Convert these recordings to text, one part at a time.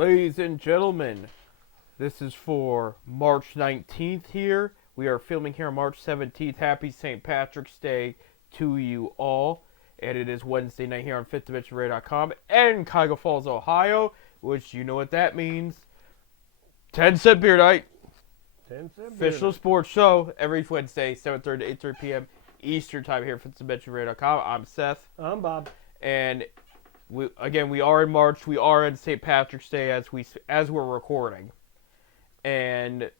Ladies and gentlemen, this is for March 19th here. We are filming here on March 17th. Happy St. Patrick's Day to you all. And it is Wednesday night here on FifthDimensionRadio.com and Cuyahoga Falls, Ohio, which you know what that means. 10-cent beer night. 10-cent Official sports show every Wednesday, 7:30 to 8:30 p.m. Eastern time here at FifthDimensionRadio.com. I'm Seth. I'm Bob. And we are in March. We are in St. Patrick's Day as we're recording, and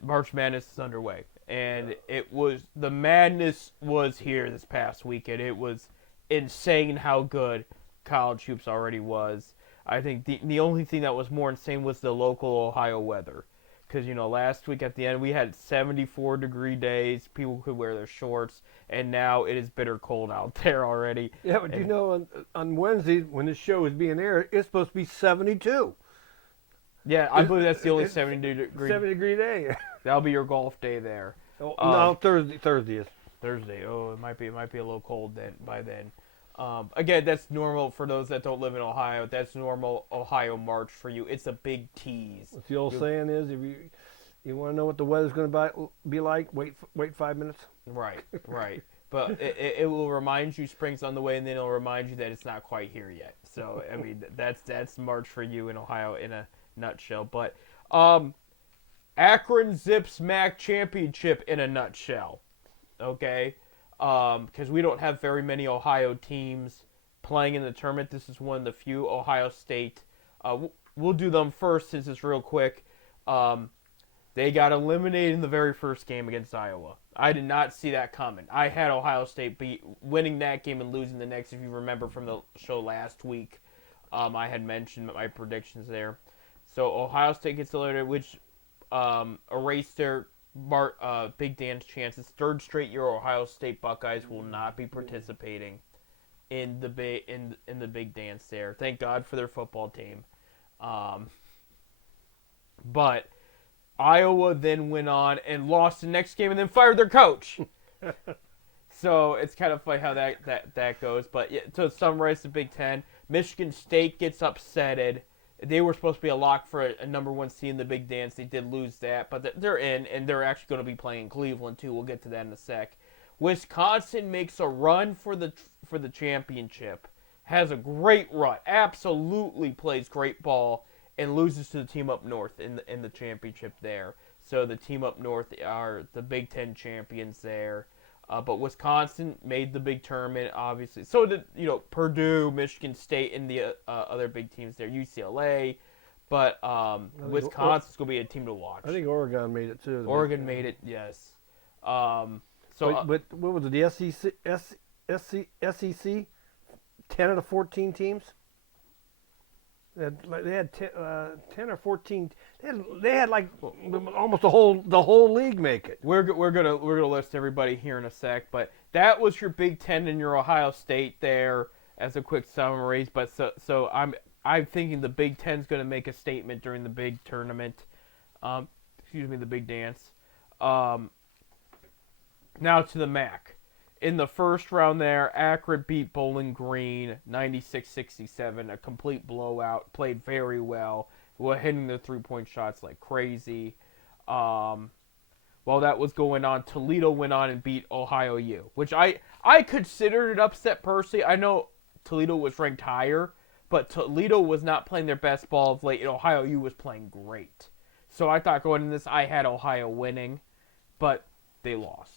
March Madness is underway. And the madness was here this past weekend. It was insane how good college hoops already was. I think the only thing that was more insane was the local Ohio weather, because last week at the end we had 74-degree days. People could wear their shorts. And now it is bitter cold out there already. Yeah, but on Wednesday, when this show is being aired, it's supposed to be 72. Yeah, I believe that's the only 70-degree day. That'll be your golf day there. No, Thursday is. Thursday. Oh, it might be a little cold by then. Again, that's normal for those that don't live in Ohio. That's normal Ohio March for you. It's a big tease. What the old saying is, if you want to know what the weather's going to be like, wait 5 minutes. Right. But it will remind you spring's on the way, and then it'll remind you that it's not quite here yet. So, I mean, that's March for you in Ohio in a nutshell. But Akron Zips MAC Championship in a nutshell, okay? Because we don't have very many Ohio teams playing in the tournament. This is one of the few. Ohio State. We'll do them first since it's real quick. They got eliminated in the very first game against Iowa. I did not see that coming. I had Ohio State winning that game and losing the next. If you remember from the show last week, I had mentioned my predictions there. So Ohio State gets eliminated, which erased their Big Dance chances. Third straight year, Ohio State Buckeyes will not be participating in the Big Dance there. Thank God for their football team. But Iowa then went on and lost the next game and then fired their coach. So it's kind of funny how that goes. But yeah, to summarize the Big Ten, Michigan State gets upsetted. They were supposed to be a lock for a number one seed in the Big Dance. They did lose that, but they're in, and they're actually going to be playing Cleveland too. We'll get to that in a sec. Wisconsin makes a run for the championship. Has a great run. Absolutely plays great ball. And loses to the team up north in the championship there. So the team up north are the Big Ten champions there. But Wisconsin made the big tournament, obviously. So did Purdue, Michigan State, and the other big teams there, UCLA. But Wisconsin's going to be a team to watch. I think Oregon made it too. Oregon made it, yes. But what was it? The SEC? 10 out of 14 teams. They had 10 or 14. They had like almost the whole league make it. We're gonna list everybody here in a sec, but that was your Big Ten and your Ohio State there as a quick summary. But so I'm thinking the Big Ten's gonna make a statement during the big tournament. The Big Dance. Now to the MAC. In the first round there, Akron beat Bowling Green 96-67, a complete blowout. Played very well. Hitting the three-point shots like crazy. While that was going on, Toledo went on and beat Ohio U, which I considered an upset personally. I know Toledo was ranked higher, but Toledo was not playing their best ball of late, and Ohio U was playing great. So I thought going in this, I had Ohio winning, but they lost.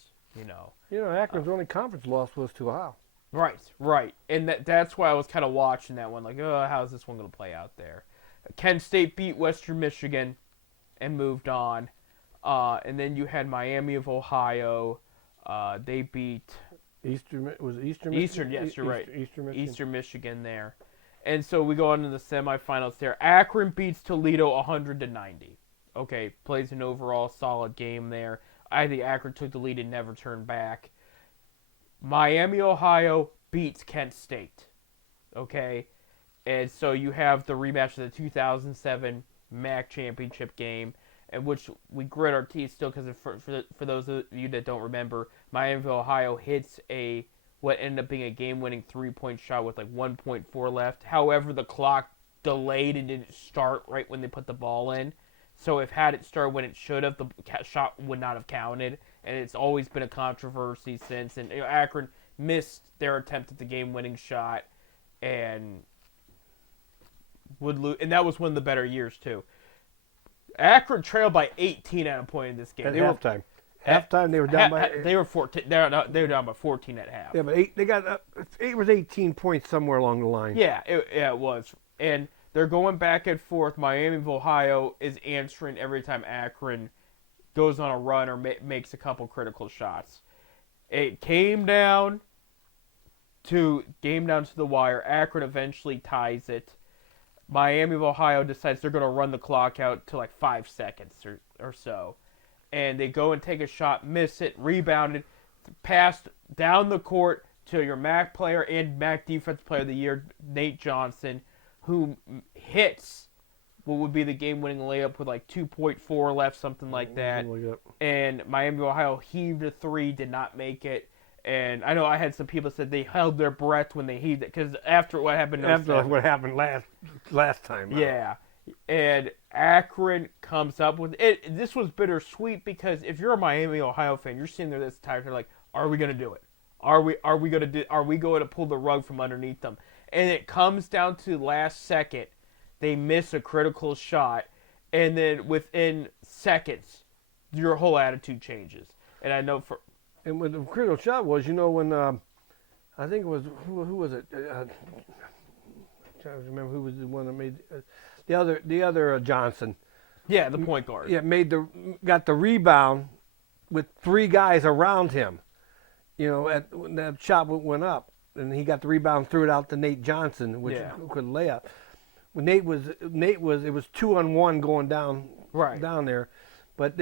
Akron's only conference loss was to Ohio. Right. And that's why I was kind of watching that one, like, how's this one going to play out there? Kent State beat Western Michigan and moved on. And then you had Miami of Ohio. They beat Eastern Michigan? Eastern, yes, you're right. Eastern Michigan. Eastern Michigan there. And so we go on to the semifinals there. Akron beats Toledo 100-90. Okay, plays an overall solid game there. I think Akron took the lead and never turned back. Miami, Ohio beats Kent State. Okay? And so you have the rematch of the 2007 MAC championship game, in which we grit our teeth still because for those of you that don't remember, Miami, Ohio hits what ended up being a game-winning three-point shot with like 1.4 left. However, the clock delayed and didn't start right when they put the ball in. So if had it started when it should have, the shot would not have counted. And it's always been a controversy since. And Akron missed their attempt at the game-winning shot, and would lose. And that was one of the better years too. Akron trailed by 18 at a point in this game. At halftime. Halftime, they were down by. They were 14. They were down by 14 at half. Yeah, but they got it was 18 points somewhere along the line. Yeah, it was. And they're going back and forth. Miami of Ohio is answering every time Akron goes on a run or makes a couple critical shots. It came down to the wire. Akron eventually ties it. Miami of Ohio decides they're going to run the clock out to like 5 seconds or so. And they go and take a shot, miss it, rebounded, passed down the court to your MAC player and MAC Defensive Player of the Year, Nate Johnson, who hits what would be the game-winning layup with like 2.4 left, something like that. And Miami of Ohio heaved a three, did not make it. And I know I had some people said they held their breath when they heaved it because after what happened. After what happened last time. Yeah. And Akron comes up with it. This was bittersweet because if you're a Miami, Ohio fan, you're sitting there this time, you're like, are we going to do it? Are we going to pull the rug from underneath them? And it comes down to last second. They miss a critical shot. And then within seconds, your whole attitude changes. And I know for... And what the critical shot was, when I think it was, who was it? I'm trying to remember who was the one that made... The other Johnson. Yeah, the point guard. Yeah, got the rebound with three guys around him. When that shot went up, and he got the rebound, threw it out to Nate Johnson, which could lay up. When it was 2-on-1 going down there, but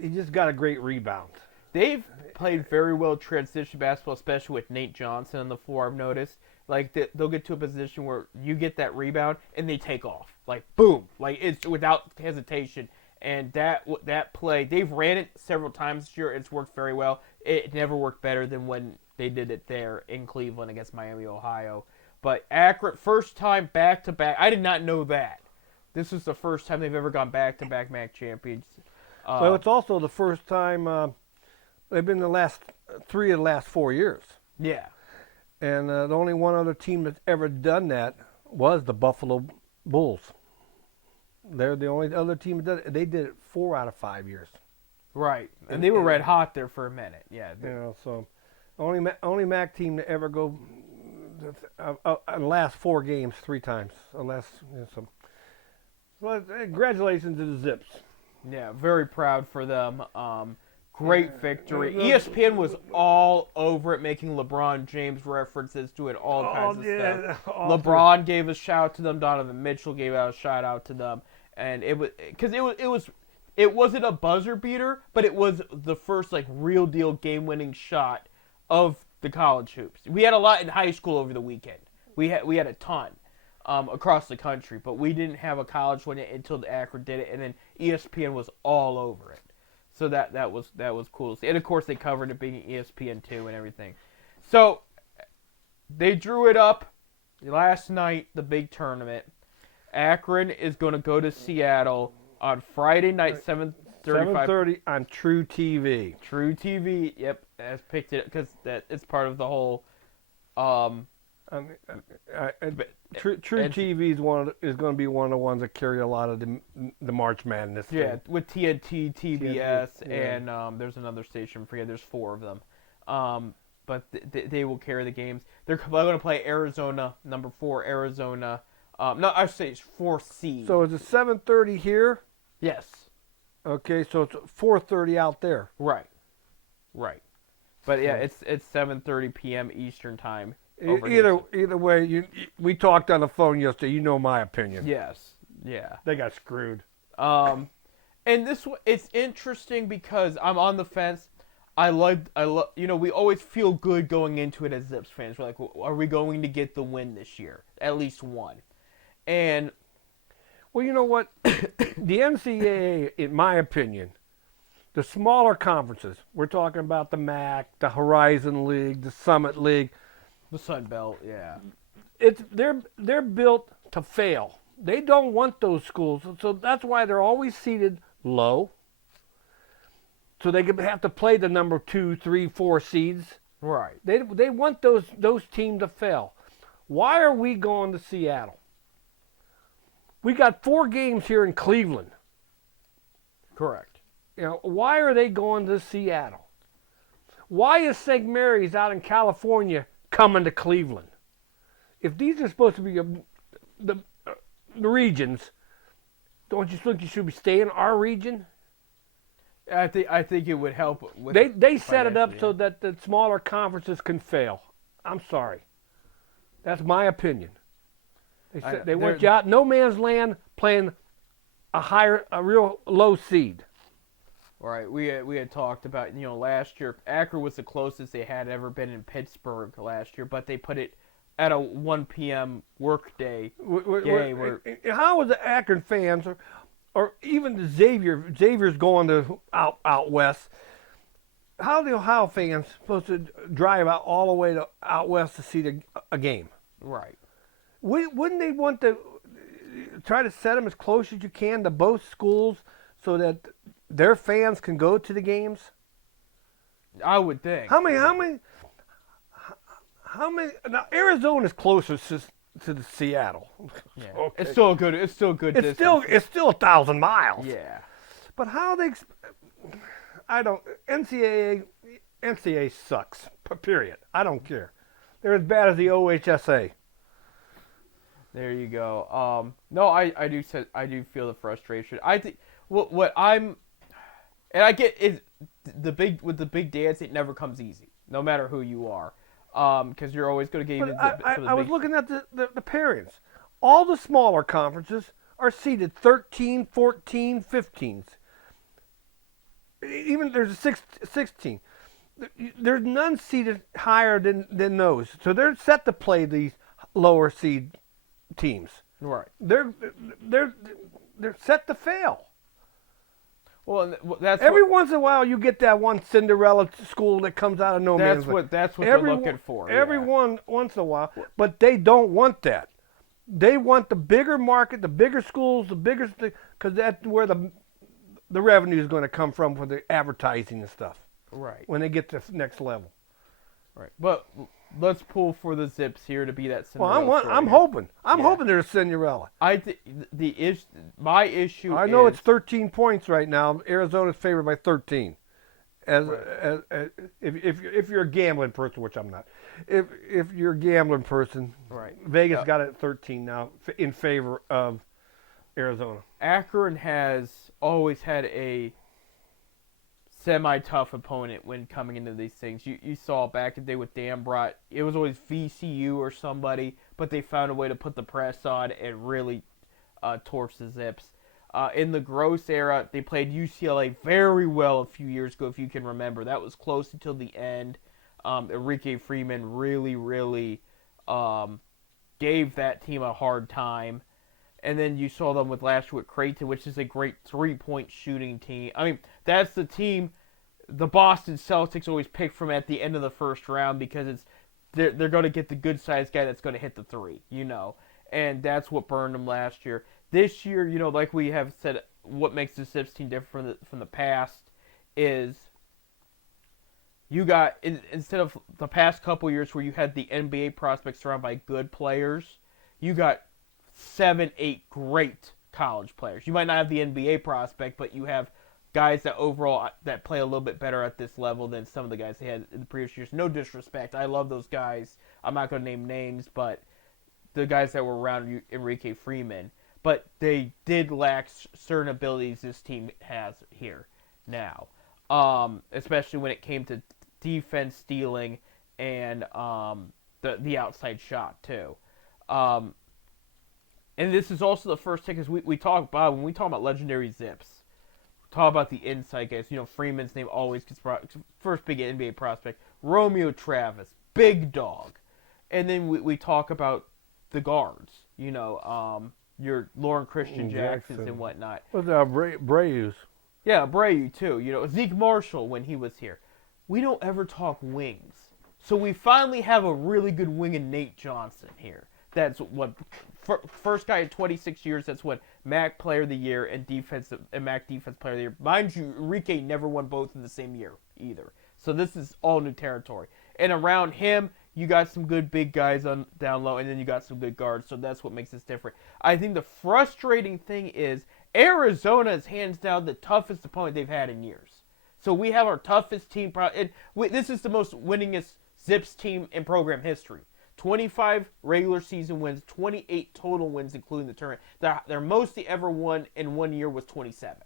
he just got a great rebound. They've played very well transition basketball, especially with Nate Johnson on the floor. I've noticed. Like, they'll get to a position where you get that rebound, and they take off. Like, boom. Like, it's without hesitation. And that play, they've ran it several times this year. It's worked very well. It never worked better than when they did it there in Cleveland against Miami, Ohio. But Akron, first time back-to-back. I did not know that. This is the first time they've ever gone back-to-back MAC champions. Well, it's also the first time they've been the last 3 of the last 4 years. Yeah. And the only one other team that's ever done that was the Buffalo Bulls. They're the only other team that did it. They did it 4 out of 5 years. Right, and they were red hot there for a minute. Yeah. So only MAC team to ever go the last 4 games 3 times. Well, congratulations to the Zips. Yeah, very proud for them. Great victory. ESPN was all over it, making LeBron James references to it, all kinds of stuff. LeBron gave a shout out to them. Donovan Mitchell gave out a shout out to them, and it wasn't a buzzer beater, but it was the first real deal game winning shot of the college hoops. We had a lot in high school over the weekend. We had a ton across the country, but we didn't have a college one until the Akron did it, and then ESPN was all over it. So that was cool. And of course they covered it being ESPN2 and everything. So they drew it up last night, the big tournament. Akron is going to go to Seattle on Friday night, 7:30 on True TV. True TV, yep, has picked it because it's part of the whole. True TV is going to be one of the ones that carry a lot of the March Madness. Yeah, with TNT, TBS, TNT, and there's another station. Forget, there's 4 of them. But they will carry the games. They're going to play Arizona, number 4 Arizona. No, I say it's 4 seed. So is it 7:30 here? Yes. Okay, so it's 4:30 out there. Right. But yeah, it's 7:30 p.m. Eastern time. Either way, we talked on the phone yesterday. You know my opinion. Yes. Yeah. They got screwed. And it's interesting because I'm on the fence. I love. We always feel good going into it as Zips fans. We're like, are we going to get the win this year? At least one. And well, you know what? The NCAA, in my opinion, the smaller conferences. We're talking about the MAC, the Horizon League, the Summit League. The Sun Belt, yeah. they're built to fail. They don't want those schools, so that's why they're always seated low. So they have to play the number 2, 3, 4 seeds. Right. They want those teams to fail. Why are we going to Seattle? We got 4 games here in Cleveland. Correct. Why are they going to Seattle? Why is St. Mary's out in California coming to Cleveland? If these are supposed to be the regions, don't you think you should be staying in our region? I think it would help. With They set it up so that the smaller conferences can fail. I'm sorry. That's my opinion. They want you out no man's land playing a real low seed. Right. We had talked about, last year Akron was the closest they had ever been in Pittsburgh last year, but they put it at a 1 p.m. work day. How was the Akron fans or even the Xavier's going to out west? How are the Ohio fans supposed to drive all the way to out west to see a game? Right. Wouldn't they want to try to set them as close as you can to both schools so that their fans can go to the games? I would think. How many? Now Arizona's closest to the Seattle. Yeah. Okay. It's still good. It's still good. Distance. It's still 1,000 miles. Yeah. But how they? I don't. NCAA sucks. Period. I don't care. They're as bad as the OHSA. There you go. No, I do feel the frustration. I think what I'm, and I get is the big dance. It never comes easy, no matter who you are, because you're always going to get. I was looking at the pairings. All the smaller conferences are seeded 13, 14, 15s. Even there's a 16. There's none seeded higher than those. So they're set to play these lower seed teams. Right. They're set to fail. Well, that's every once in a while you get that one Cinderella school that comes out of no man's land. That's what they're looking for. Every once in a while, but they don't want that. They want the bigger market, the bigger schools, because that's where the revenue is going to come from for the advertising and stuff. Right. When they get to the next level. Right. But let's pull for the Zips here to be that Cinderella. Well, I'm hoping. I'm hoping they're Cinderella. My issue. I know it's 13 points right now. Arizona's favored by 13. If you're a gambling person, which I'm not. If you're a gambling person, right. Vegas got it at 13 now in favor of Arizona. Akron has always had a semi-tough opponent when coming into these things. You saw back in the day with Dambrot, it was always VCU or somebody, but they found a way to put the press on and really torch the Zips. In the Gross era, they played UCLA very well a few years ago, if you can remember. That was close until the end. Enrique Freeman really gave that team a hard time. And then you saw them with last year with Creighton, which is a great three-point shooting team. I mean, that's the team the Boston Celtics always pick from at the end of the first round because they're going to get the good-sized guy that's going to hit the three, And that's what burned them last year. This year, like we have said, what makes the Zips team different from the past is you got, instead of the past couple years where you had the NBA prospects surrounded by good players, you got 7, 8 great college players. You might not have the NBA prospect, but you have guys that overall that play a little bit better at this level than some of the guys they had in the previous years. No disrespect. I love those guys. I'm not going to name names, but the guys that were around Enrique Freeman. But they did lack certain abilities this team has here now, especially when it came to defense, stealing, and the outside shot too. And this is also the first thing, because we talk about, when we talk about legendary Zips, we talk about the inside guys. Freeman's name always gets brought, first big NBA prospect, Romeo Travis, big dog. And then we talk about the guards, your Lauren Christian Jacksons and whatnot. What's Brayus? Yeah, Brayu too. Zeke Marshall when he was here. We don't ever talk wings. So we finally have a really good wing in Nate Johnson here. That's what first guy in 26 years. That's what MAC Player of the Year and MAC Defense Player of the Year. Mind you, Enrique never won both in the same year either. So this is all new territory. And around him, you got some good big guys on down low, and then you got some good guards. So that's what makes this different. I think the frustrating thing is Arizona is hands down the toughest opponent they've had in years. So we have our toughest team. This is the most winningest Zips team in program history. 25 regular season wins, 28 total wins, including the tournament. Their most they ever won in 1 year was 27.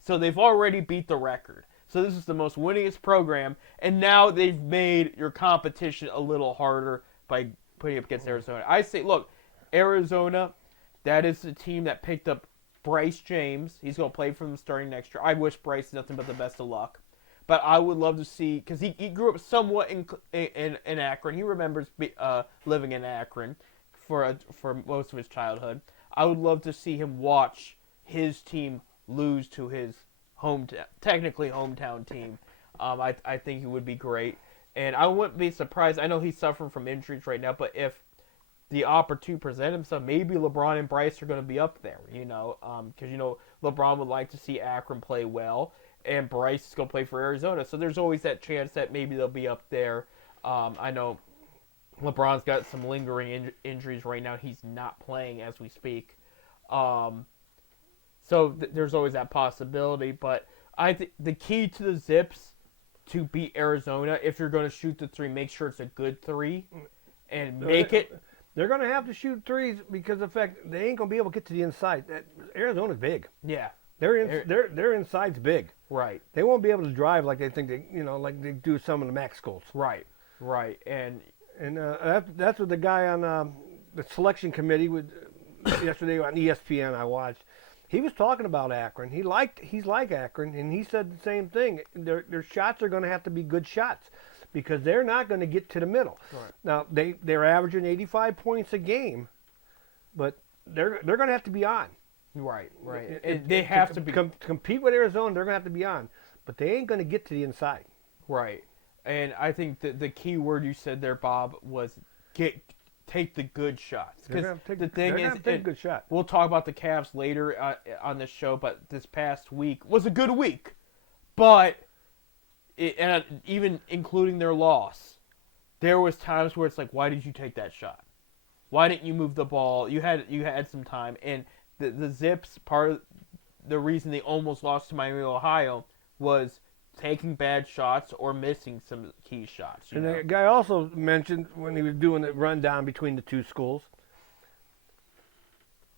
So they've already beat the record. So this is the most winningest program, and now they've made your competition a little harder by putting up against Arizona. I say, look, Arizona, that is the team that picked up Bryce James. He's going to play for them starting next year. I wish Bryce nothing but the best of luck. But I would love to see, because he grew up somewhat in Akron. He remembers living in Akron for most of his childhood. I would love to see him watch his team lose to his technically hometown team. I think it would be great. And I wouldn't be surprised. I know he's suffering from injuries right now, but if the opportunity presents himself, maybe LeBron and Bryce are going to be up there, because, LeBron would like to see Akron play well, and Bryce is going to play for Arizona. So there's always that chance that maybe they'll be up there. I know LeBron's got some lingering injuries right now. He's not playing as we speak. So there's always that possibility. But I think the key to the Zips to beat Arizona, if you're going to shoot the three, make sure it's a good three and make it. They're going to have to shoot threes because of the fact they ain't going to be able to get to the inside. Arizona's big. Yeah. Their inside's big. Right. They won't be able to drive like they think like they do some of the MAC schools. Right. And that's what the guy on the selection committee yesterday on ESPN I watched. He was talking about Akron. He's like Akron, and he said the same thing. Their shots are going to have to be good shots because they're not going to get to the middle. Right. Now they're averaging 85 points a game, but they're going to have to be on. Right. And they have to be compete with Arizona. They're going to have to be on, but they ain't going to get to the inside. Right. And I think the key word you said there, Bob, was take the good shots. Because the thing is, take a good shot. We'll talk about the Cavs later on this show, but this past week was a good week. But and even including their loss, there was times where it's like, why did you take that shot? Why didn't you move the ball? You had some time, and the Zips, part of the reason they almost lost to Miami, Ohio, was taking bad shots or missing some key shots. And the guy also mentioned when he was doing the rundown between the two schools,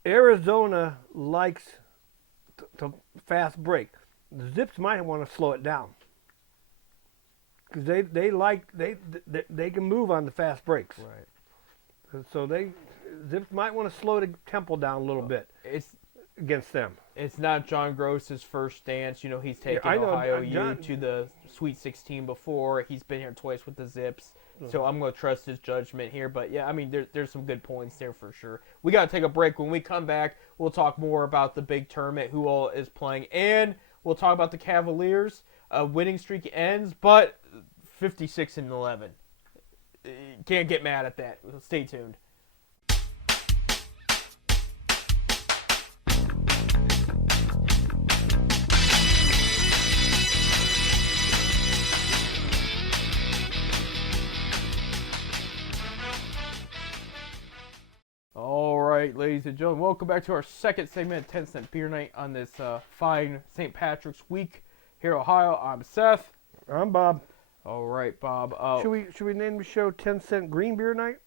Arizona likes to fast break. The Zips might want to slow it down because they can move on the fast breaks. Right. So Zips might want to slow the tempo down a little bit. It's against them. It's not John Gross's first dance. He's taken Ohio U to the Sweet 16 before. He's been here twice with the Zips. So I'm going to trust his judgment here. But, yeah, I mean, there's some good points there for sure. We got to take a break. When we come back, we'll talk more about the big tournament, who all is playing. And we'll talk about the Cavaliers. Winning streak ends, but 56-11. Can't get mad at that. Stay tuned. All right, ladies and gentlemen, welcome back to our second segment of 10 Cent Beer Night on this fine St. Patrick's week here in Ohio. I'm Seth. I'm Bob. All right, Bob. Should we name the show 10 Cent Green Beer Night?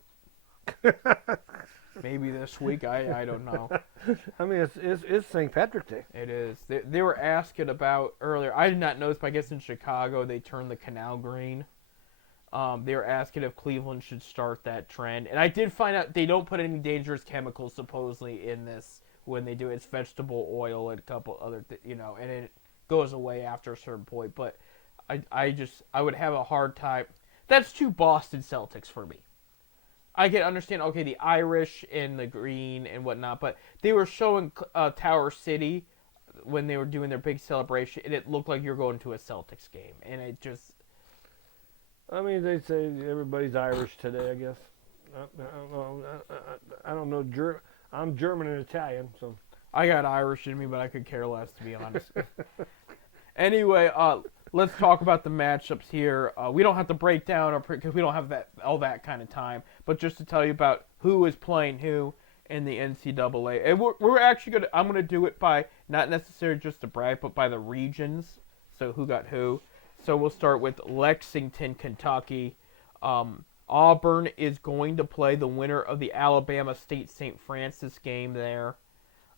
Maybe this week. I don't know. I mean, it's St. Patrick's Day. It is. They were asking about earlier. I did not notice, but I guess in Chicago they turned the canal green. They were asking if Cleveland should start that trend. And I did find out they don't put any dangerous chemicals supposedly in this when they do it. It's vegetable oil and a couple other and it goes away after a certain point. But I would have a hard time. That's too Boston Celtics for me. I can understand, okay, the Irish and the green and whatnot, but they were showing Tower City when they were doing their big celebration, and it looked like you were going to a Celtics game. And it just... I mean, they say everybody's Irish today, I guess. I don't know. I'm German and Italian, so. I got Irish in me, but I could care less, to be honest. Anyway, let's talk about the matchups here. We don't have to break down because we don't have all that kind of time, but just to tell you about who is playing who in the NCAA. And we're actually I'm gonna do it by not necessarily just to brag, but by the regions. So who got who. So we'll start with Lexington, Kentucky. Auburn is going to play the winner of the Alabama State St. Francis game there.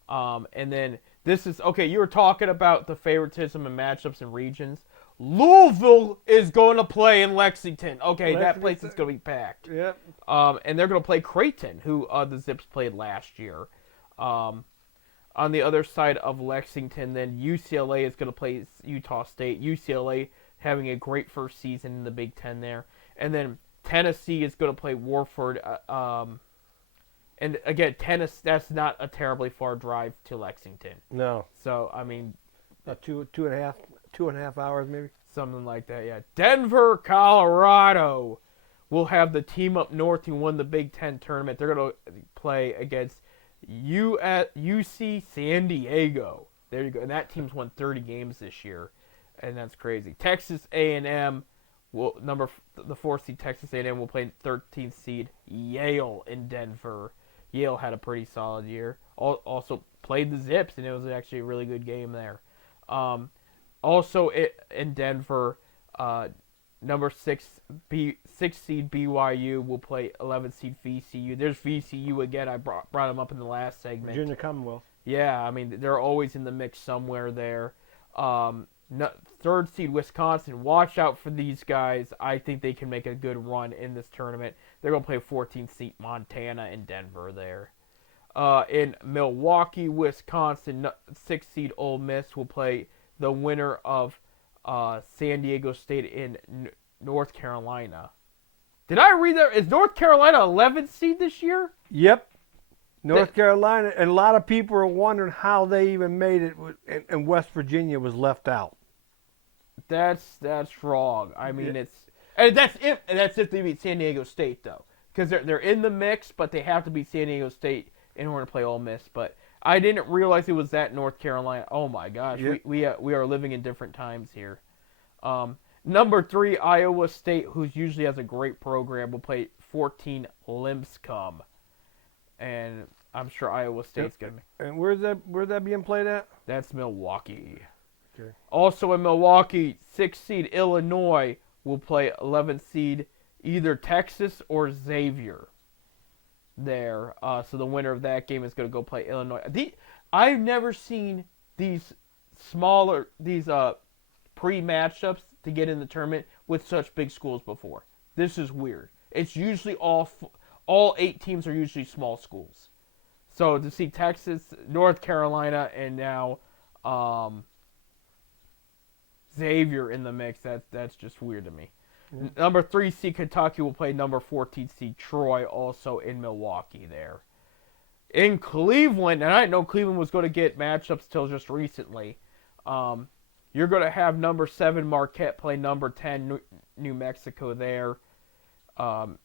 And then this is, okay, you were talking about the favoritism and matchups and regions. Louisville is going to play in Lexington. Okay, that place is going to be packed. Yep. And they're going to play Creighton, who the Zips played last year. On the other side of Lexington, then UCLA is going to play Utah State. UCLA having a great first season in the Big Ten there. And then Tennessee is going to play Warford. And again, Tennessee, that's not a terribly far drive to Lexington. No. So, I mean, about two and a half hours maybe. Something like that, yeah. Denver, Colorado will have the team up north who won the Big Ten tournament. They're going to play against UC San Diego. There you go. And that team's won 30 games this year, and that's crazy. Texas A&M will the 4th seed Texas A&M will play 13th seed Yale in Denver. Yale had a pretty solid year. Also played the Zips, and it was actually a really good game there. Also in Denver, number 6 seed BYU will play 11th seed VCU. There's VCU again. I brought them up in the last segment. Virginia Commonwealth. Yeah, I mean they're always in the mix somewhere there. 3rd seed Wisconsin. Watch out for these guys. I think they can make a good run in this tournament. They're going to play 14th seed Montana and Denver there. In Milwaukee, Wisconsin, 6th seed Ole Miss will play the winner of San Diego State in North Carolina. Did I read that? Is North Carolina 11th seed this year? Yep. North Carolina, and a lot of people are wondering how they even made it, and West Virginia was left out. That's wrong. I mean, that's if they beat San Diego State though, because they're in the mix, but they have to beat San Diego State in order to play Ole Miss. But I didn't realize it was that North Carolina. Oh my gosh, yep. we are living in different times here. Number 3, Iowa State, who usually has a great program, will play 14 Lipscomb, and I'm sure Iowa State's gonna. And where's that being played at? That's Milwaukee. Okay. Also in Milwaukee, 6th seed Illinois will play 11th seed either Texas or Xavier there. So the winner of that game is going to go play Illinois. I've never seen these pre-matchups to get in the tournament with such big schools before. This is weird. It's usually all 8 teams are usually small schools. So to see Texas, North Carolina, and now Xavier in the mix, that's just weird to me. Yeah. Number 3 seed Kentucky will play number 14 seed Troy, also in Milwaukee there. In Cleveland, and I didn't know Cleveland was going to get matchups till just recently, you're going to have number 7 Marquette play number 10 New Mexico there.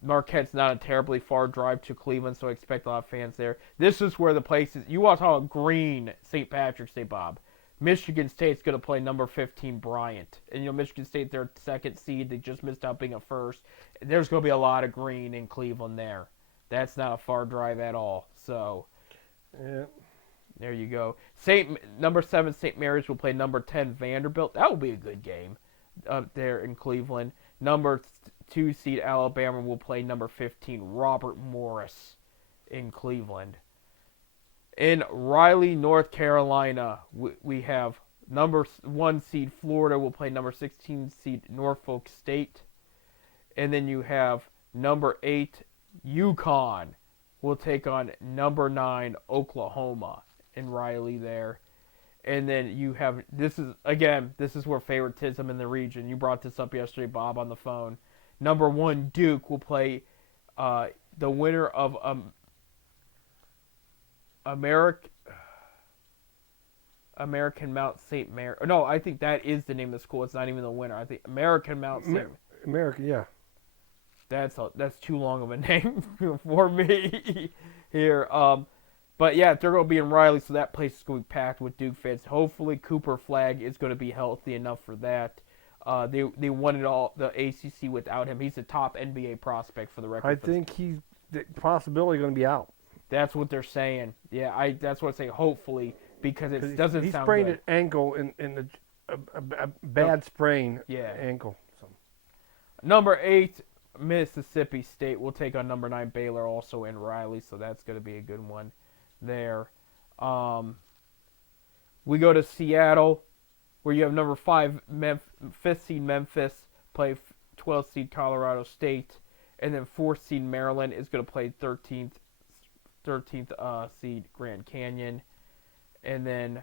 Marquette's not a terribly far drive to Cleveland, so I expect a lot of fans there. This is where the place is. You want to talk about green St. Patrick's Day, Bob. Michigan State's going to play number 15 Bryant. And, Michigan State, their 2nd seed. They just missed out being a 1st. There's going to be a lot of green in Cleveland there. That's not a far drive at all. So, yeah. There you go. Number 7 St. Mary's will play number 10 Vanderbilt. That will be a good game up there in Cleveland. Number 2 seed Alabama will play number 15 Robert Morris in Cleveland. In Raleigh, North Carolina, we have number 1 seed Florida will play number 16 seed Norfolk State. And then you have number 8 UConn will take on number 9 Oklahoma in Raleigh there. And then you have, this is where favoritism in the region. You brought this up yesterday, Bob, on the phone. Number 1 Duke will play the winner of American Mount St. Mary. No, I think that is the name of the school. It's not even the winner. I think American Mount St. American, yeah. That's too long of a name for me here. But yeah, they're going to be in Riley, so that place is going to be packed with Duke fans. Hopefully, Cooper Flagg is going to be healthy enough for that. They won it all, the ACC, without him. He's a top NBA prospect for the record. I think he's the possibility going to be out. That's what they're saying. Yeah, that's what I'm saying. Hopefully, because it doesn't he sound sprained good. an ankle in a bad sprain. Yeah. Ankle. So. Number 8, Mississippi State will take on number 9 Baylor, also in Riley, so that's going to be a good one there. We go to Seattle, where you have number 5 5th seed Memphis play 12th seed Colorado State, and then 4th seed Maryland is going to play 13th seed Grand Canyon, and then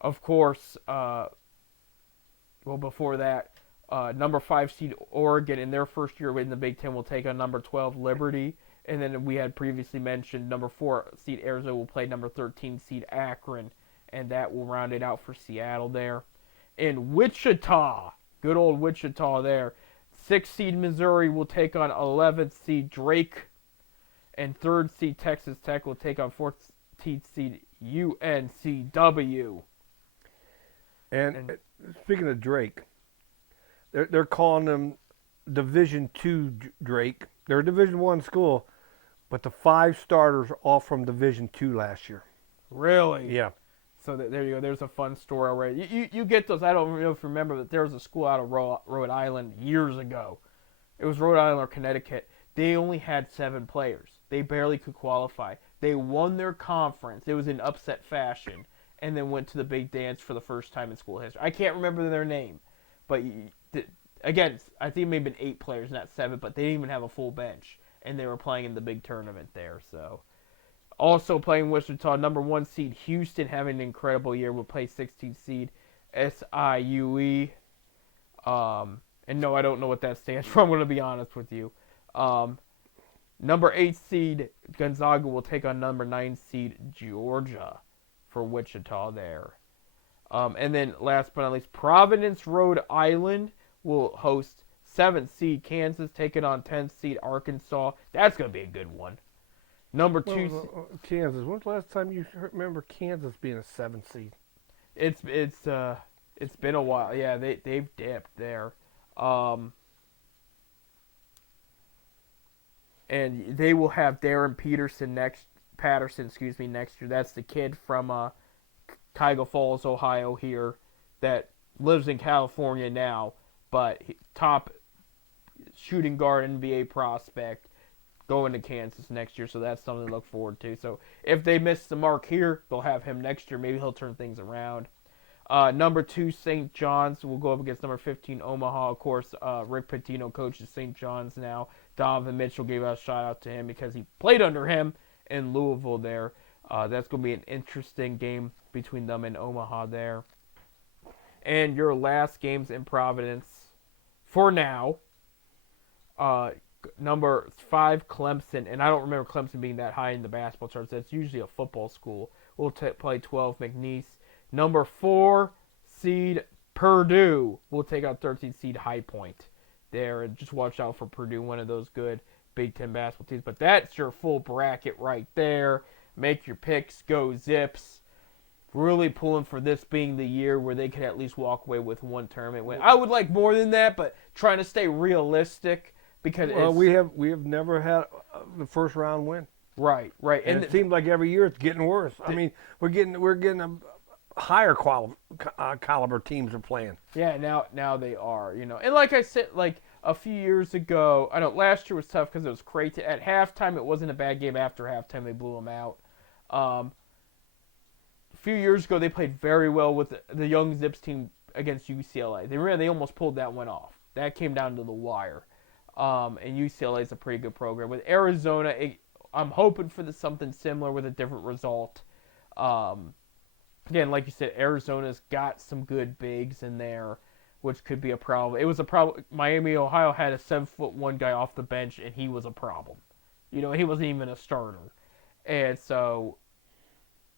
of course, before that, number 5 seed Oregon in their first year in the Big Ten will take on number 12 Liberty. And then we had previously mentioned number 4 seed Arizona will play number 13 seed Akron. And that will round it out for Seattle there. In Wichita, good old Wichita there, 6th seed Missouri will take on 11th seed Drake. And 3rd seed Texas Tech will take on 4th seed UNCW. And speaking of Drake, they're calling them Division II Drake. They're a Division I school, but the 5 starters are all from Division II last year. Really? Yeah. So there you go. There's a fun story already. You get those. I don't know if you remember, but there was a school out of Rhode Island years ago. It was Rhode Island or Connecticut. They only had 7 players. They barely could qualify. They won their conference. It was in upset fashion. And then went to the big dance for the first time in school history. I can't remember their name. But again, I think it may have been 8 players, not 7. But they didn't even have a full bench. And they were playing in the big tournament there. So, also playing Wichita, number 1 seed Houston, having an incredible year, will play 16th seed SIUE. And no, I don't know what that stands for. I'm going to be honest with you. Number 8 seed Gonzaga will take on number 9 seed Georgia for Wichita there. And then last but not least, Providence, Rhode Island will host 7th seed Kansas, taking on 10th seed Arkansas. That's going to be a good one. Number 2 Kansas. When's the last time you remember Kansas being a 7th seed? It's been a while. Yeah, they've dipped there. And they will have Darren Patterson next year. That's the kid from Cuyahoga Falls, Ohio here that lives in California now, but top shooting guard NBA prospect going to Kansas next year, so that's something to look forward to. So if they miss the mark here, they'll have him next year. Maybe he'll turn things around. Number 2, St. John's will go up against number 15, Omaha. Of course, Rick Pitino coaches St. John's now. Donovan Mitchell gave a shout out to him because he played under him in Louisville there. That's going to be an interesting game between them and Omaha there. And your last games in Providence for now. Number 5, Clemson, and I don't remember Clemson being that high in the basketball charts. That's usually a football school. We'll play 12, McNeese. Number 4 seed Purdue will take out 13 seed High Point there. And just watch out for Purdue, one of those good Big Ten basketball teams. But that's your full bracket right there. Make your picks, go Zips. Really pulling for this being the year where they could at least walk away with 1 tournament win. I would like more than that, but trying to stay realistic because we have never had the first round win. Right. And it seems like every year it's getting worse. I mean, we're getting a higher caliber teams are playing. Yeah, now they are, And like I said, like a few years ago, I know last year was tough because it was Creighton. At halftime, it wasn't a bad game. After halftime, they blew them out. A few years ago, they played very well with the young Zips team against UCLA. They almost pulled that one off. That came down to the wire. And UCLA is a pretty good program. With Arizona, I'm hoping for something similar with a different result. Again, like you said, Arizona's got some good bigs in there, which could be a problem. It was a problem. Miami, Ohio had a 7'1" guy off the bench, and he was a problem. He wasn't even a starter. And so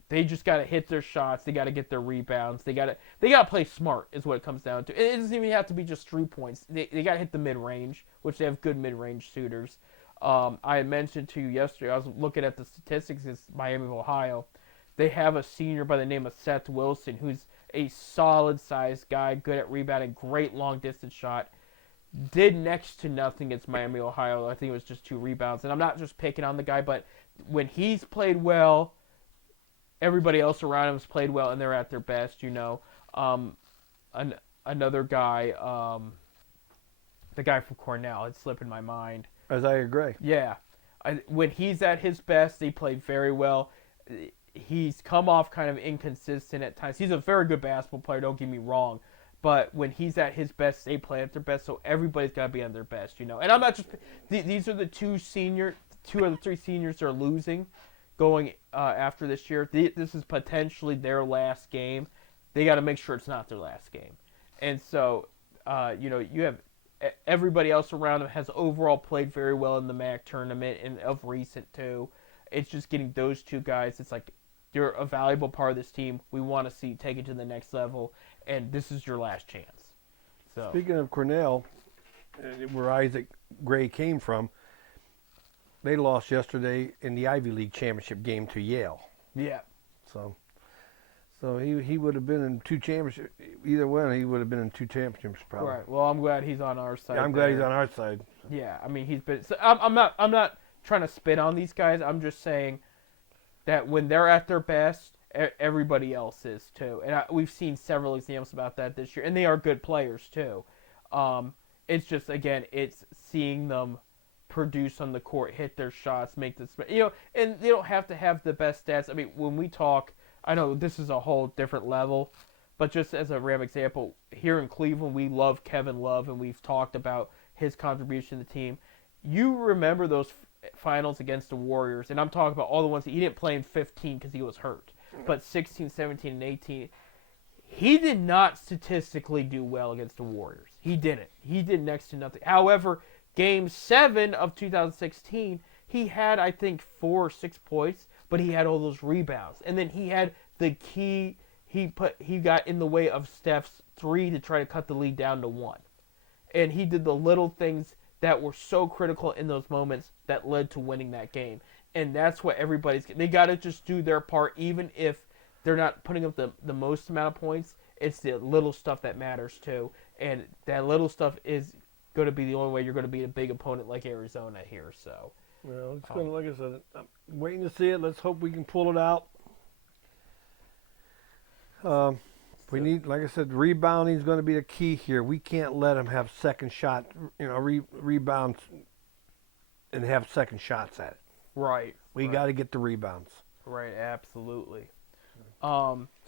They just got to hit their shots. They got to get their rebounds. They got to play smart is what it comes down to. It doesn't even have to be just 3 points. They got to hit the mid-range, which they have good mid-range shooters. I had mentioned to you yesterday, I was looking at the statistics in Miami of Ohio. They have a senior by the name of Seth Wilson, who's a solid-sized guy, good at rebounding, great long-distance shot. Did next to nothing against Miami, Ohio. I think it was just 2 rebounds. And I'm not just picking on the guy, but when he's played well, everybody else around him has played well, and they're at their best, you know. Another guy, the guy from Cornell, it's slipping my mind. Isaiah Gray. Yeah. When he's at his best, they play very well. He's come off kind of inconsistent at times. He's a very good basketball player, don't get me wrong. But when he's at his best, they play at their best, so everybody's got to be at their best, you know. And I'm not just – these are the 2 of the 3 seniors that are losing going after this year. This is potentially their last game. They got to make sure it's not their last game. And so, you know, you have everybody else around them has overall played very well in the MAC tournament and of recent too. It's just getting those 2 guys. It's like you're a valuable part of this team. We want to see take it to the next level, and this is your last chance. So speaking of Cornell, where Isaac Gray came from, they lost yesterday in the Ivy League championship game to Yale. Yeah. So he would have been in 2 championships. Either one, he would have been in 2 championships probably. Right. Well, I'm glad he's on our side. Yeah, I'm glad he's on our side. Yeah. I mean, he's been. So I'm not trying to spit on these guys. I'm just saying that when they're at their best, everybody else is too. And we've seen several examples about that this year, and they are good players too. It's just again, it's seeing them produce on the court, hit their shots, make this, you know, and they don't have to have the best stats. I mean, when we talk, I know this is a whole different level, but just as a random example, here in Cleveland, we love Kevin Love, and we've talked about his contribution to the team. You remember those finals against the Warriors, and I'm talking about all the ones that he didn't play in 15 because he was hurt, but 16, 17, and 18, he did not statistically do well against the Warriors. He didn't. He did next to nothing. However, Game 7 of 2016, he had, I think, 4 or 6 points, but he had all those rebounds. And then he had the key, he got in the way of Steph's 3 to try to cut the lead down to 1. And he did the little things that were so critical in those moments that led to winning that game. And that's what they got to just do their part, even if they're not putting up the most amount of points. It's the little stuff that matters too. And that little stuff is going to be the only way you're going to beat a big opponent like Arizona here. So, well, it's going to, like I said, I'm waiting to see it. Let's hope we can pull it out. We need, like I said, rebounding is going to be the key here. We can't let them have second shot, you know, rebounds and have second shots at it. Right. We got to get the rebounds. Right, absolutely.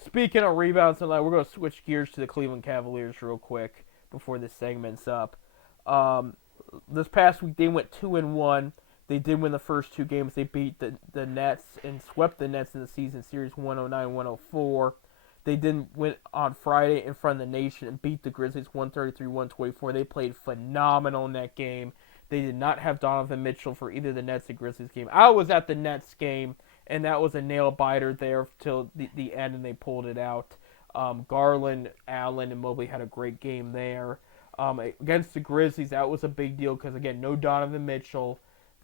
Speaking of rebounds, we're going to switch gears to the Cleveland Cavaliers real quick before this segment's up. This past week they went 2-1. They did win the first 2 games. They beat the Nets and swept the Nets in the season series 109-104. They did win on Friday in front of the nation and beat the Grizzlies 133-124. They played phenomenal in that game. They did not have Donovan Mitchell for either the Nets or Grizzlies game. I was at the Nets game, and that was a nail-biter there till the end, and they pulled it out. Garland, Allen, and Mobley had a great game there. Against the Grizzlies, that was a big deal because, again, no Donovan Mitchell.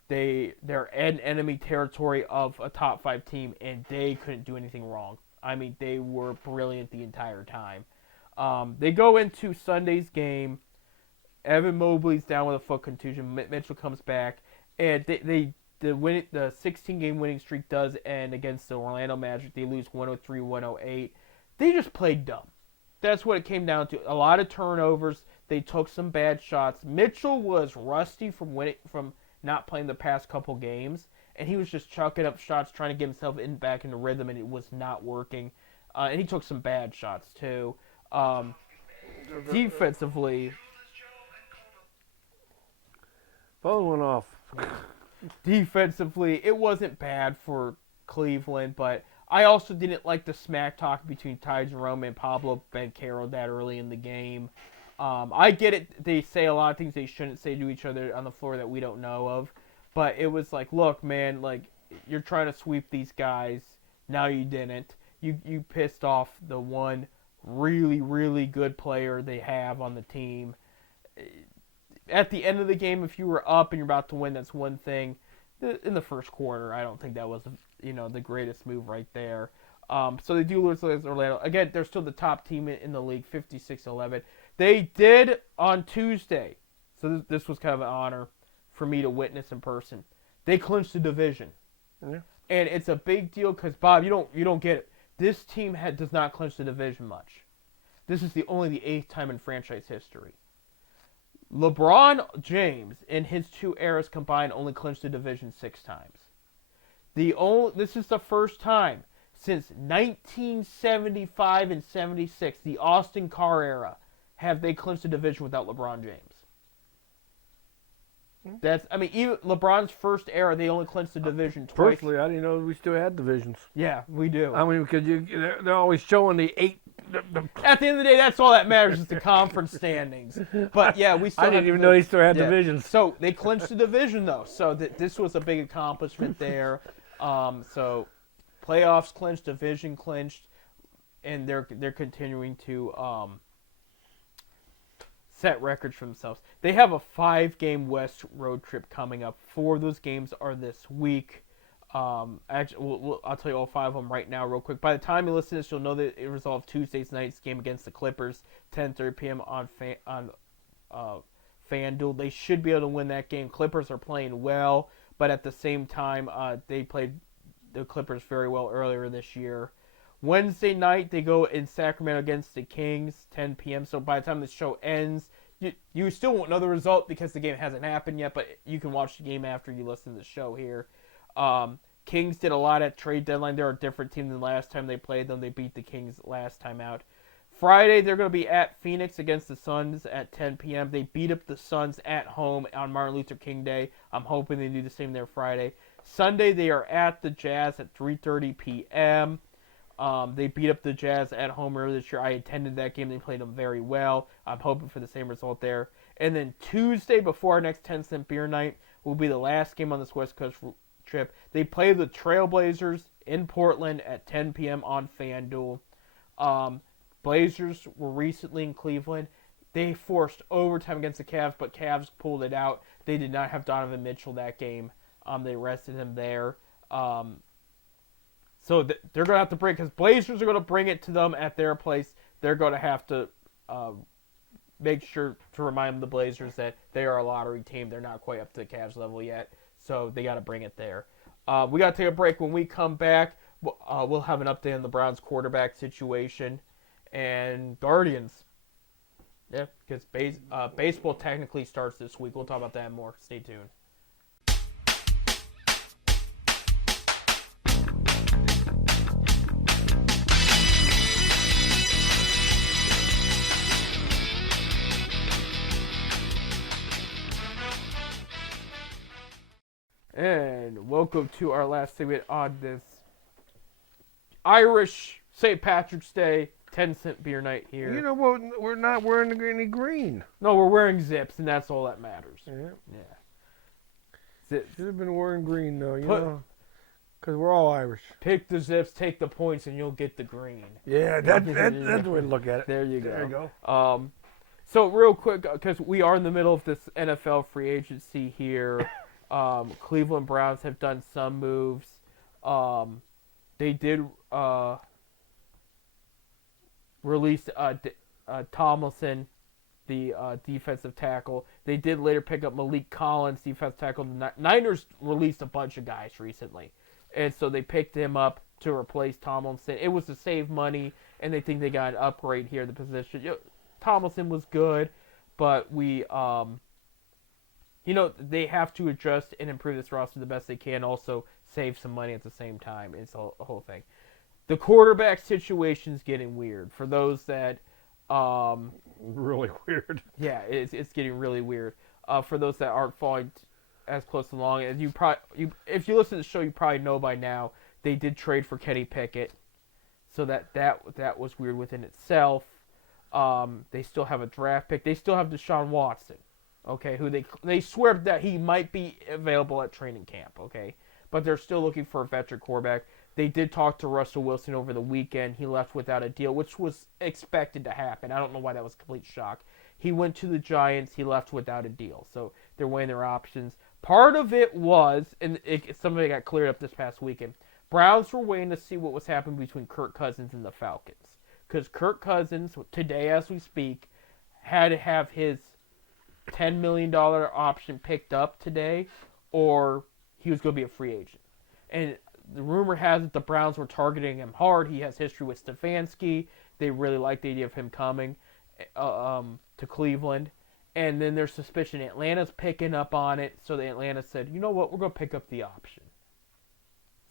They're in enemy territory of a top 5 team, and they couldn't do anything wrong. I mean, they were brilliant the entire time. They go into Sunday's game. Evan Mobley's down with a foot contusion. Mitchell comes back, and the 16-game winning streak does end against the Orlando Magic. They lose 103-108. They just played dumb. That's what it came down to. A lot of turnovers. They took some bad shots. Mitchell was rusty from not playing the past couple games, and he was just chucking up shots, trying to get himself back into rhythm, and it was not working. And he took some bad shots too. Defensively, phone went off. Defensively, it wasn't bad for Cleveland, but I also didn't like the smack talk between Ty Jerome and Pablo Banchero that early in the game. I get it. They say a lot of things they shouldn't say to each other on the floor that we don't know of. But it was like, look, man, like, you're trying to sweep these guys. Now you didn't. You pissed off the one really, really good player they have on the team. At the end of the game, if you were up and you're about to win, that's one thing. In the first quarter, I don't think that was the greatest move right there. So they do lose to Orlando. Again, they're still the top team in the league, 56-11. They did on Tuesday. So this was kind of an honor for me to witness in person. They clinched the division. Yeah. And it's a big deal because, Bob, you don't get it. This team does not clinch the division much. This is only the 8th time in franchise history. LeBron James, in his 2 eras combined, only clinched the division 6 times. This is the first time since 1975 and 76, the Austin Carr era, have they clinched the division without LeBron James. Even LeBron's first era, they only clinched the division twice. Personally, I didn't know we still had divisions. Yeah, we do. I mean, because they're always showing the 8. At the end of the day, that's all that matters is the conference standings. But yeah, we still I didn't even know they still had divisions. So they clinched the division though. So this was a big accomplishment there. So playoffs clinched, division clinched, and they're continuing to set records for themselves. They have a 5-game West road trip coming up. 4 of those games are this week. Actually, I'll tell you all 5 of them right now real quick. By the time you listen to this, you'll know that it resolved Tuesday night's game against the Clippers, 10:30 p.m. on FanDuel. They should be able to win that game. Clippers are playing well, but at the same time, they played the Clippers very well earlier this year. Wednesday night, they go in Sacramento against the Kings, 10 p.m. So by the time the show ends, you still won't know the result because the game hasn't happened yet, but you can watch the game after you listen to the show here. Kings did a lot at trade deadline. They're a different team than last time they played them. They beat the Kings last time out. Friday, they're going to be at Phoenix against the Suns at 10 p.m. They beat up the Suns at home on Martin Luther King Day. I'm hoping they do the same there Friday. Sunday, they are at the Jazz at 3:30 p.m. They beat up the Jazz at home earlier this year. I attended that game. They played them very well. I'm hoping for the same result there. And then Tuesday, before our next 10-cent beer night, will be the last game on this West Coast trip. They play the Trailblazers in Portland at 10 p.m. on FanDuel. Blazers were recently in Cleveland. They forced overtime against the Cavs, but Cavs pulled it out. They did not have Donovan Mitchell that game. They rested him there. So they're going to have to bring, because Blazers are going to bring it to them at their place. They're going to have to make sure to remind the Blazers that they are a lottery team. They're not quite up to the Cavs level yet, so they got to bring it there. We got to take a break. When we come back, we'll have an update on the Browns quarterback situation and Guardians. Yeah, because baseball technically starts this week. We'll talk about that more. Stay tuned. And welcome to our last segment on this Irish St. Patrick's Day 10-cent beer night here. You know, we're not wearing any green. No, we're wearing zips, and that's all that matters. Yeah. Zips. Should have been wearing green, though, you know, because we're all Irish. Pick the zips, take the points, and you'll get the green. Yeah, that's the way to look at it. There you go. There you go. So real quick, because we are in the middle of this NFL free agency here, Cleveland Browns have done some moves. They did release Tomlinson, the defensive tackle. They did later pick up Malik Collins, defensive tackle. The Niners released a bunch of guys recently, and so they picked him up to replace Tomlinson. It was to save money, and they think they got an upgrade here in the position. Tomlinson was good, but we, they have to adjust and improve this roster the best they can, also save some money at the same time. It's a whole thing. The quarterback situation's getting weird. For those that... really weird. Yeah, it's getting really weird. For those that aren't following as close along, as if you listen to the show, you probably know by now, they did trade for Kenny Pickett. So that was weird within itself. They still have a draft pick. They still have Deshaun Watson, okay, who they swear that he might be available at training camp, okay? But they're still looking for a veteran quarterback. They did talk to Russell Wilson over the weekend. He left without a deal, which was expected to happen. I don't know why that was a complete shock. He went to the Giants. He left without a deal. So they're weighing their options. Part of it was, and something got cleared up this past weekend, Browns were waiting to see what was happening between Kirk Cousins and the Falcons. Because Kirk Cousins, today as we speak, had to have his $10 million option picked up today, or he was going to be a free agent. And the rumor has it the Browns were targeting him hard. He has history with Stefanski. They really like the idea of him coming to Cleveland. And then there's suspicion Atlanta's picking up on it. So the Atlanta said, you know what, we're going to pick up the option.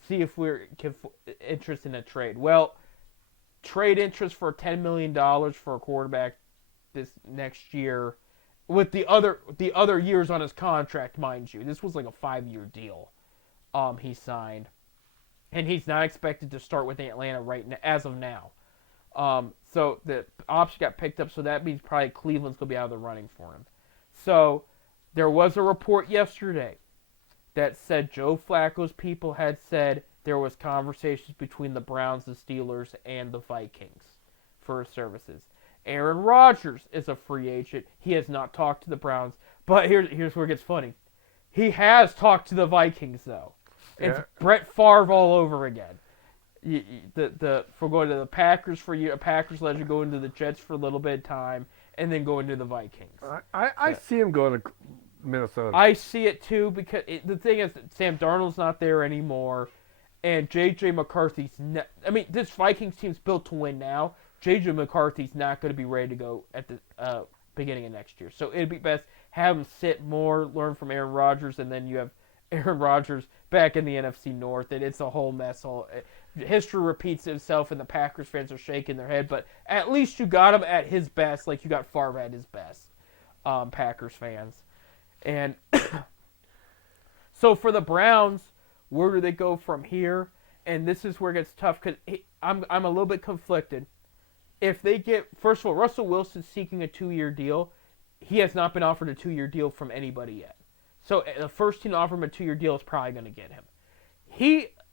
See if we're interested in a trade. Well, trade interest for $10 million for a quarterback this next year with the other years on his contract, mind you. This was like a 5-year deal he signed. And he's not expected to start with Atlanta right now, as of now. So the option got picked up, so that means probably Cleveland's going to be out of the running for him. So there was a report yesterday that said Joe Flacco's people had said there was conversations between the Browns, the Steelers, and the Vikings for his services. Aaron Rodgers is a free agent. He has not talked to the Browns, but here's where it gets funny. He has talked to the Vikings, though. It's Brett Favre all over again. For going to the Packers for a Packers legend, going to the Jets for a little bit of time, and then going to the Vikings. I see him going to Minnesota. I see it too, because the thing is that Sam Darnold's not there anymore, and J.J. McCarthy's this Vikings team's built to win now. J.J. McCarthy's not going to be ready to go at the beginning of next year. So it'd be best have him sit more, learn from Aaron Rodgers, and then you have Aaron Rodgers back in the NFC North, and it's a whole mess. History repeats itself, and the Packers fans are shaking their head, but at least you got him at his best, like you got Favre at his best, Packers fans. And so for the Browns, where do they go from here? And this is where it gets tough, because I'm a little bit conflicted. If they get, first of all, Russell Wilson's seeking a 2-year deal. He has not been offered a 2-year deal from anybody yet. So the first team to offer him a 2-year deal is probably going to get him.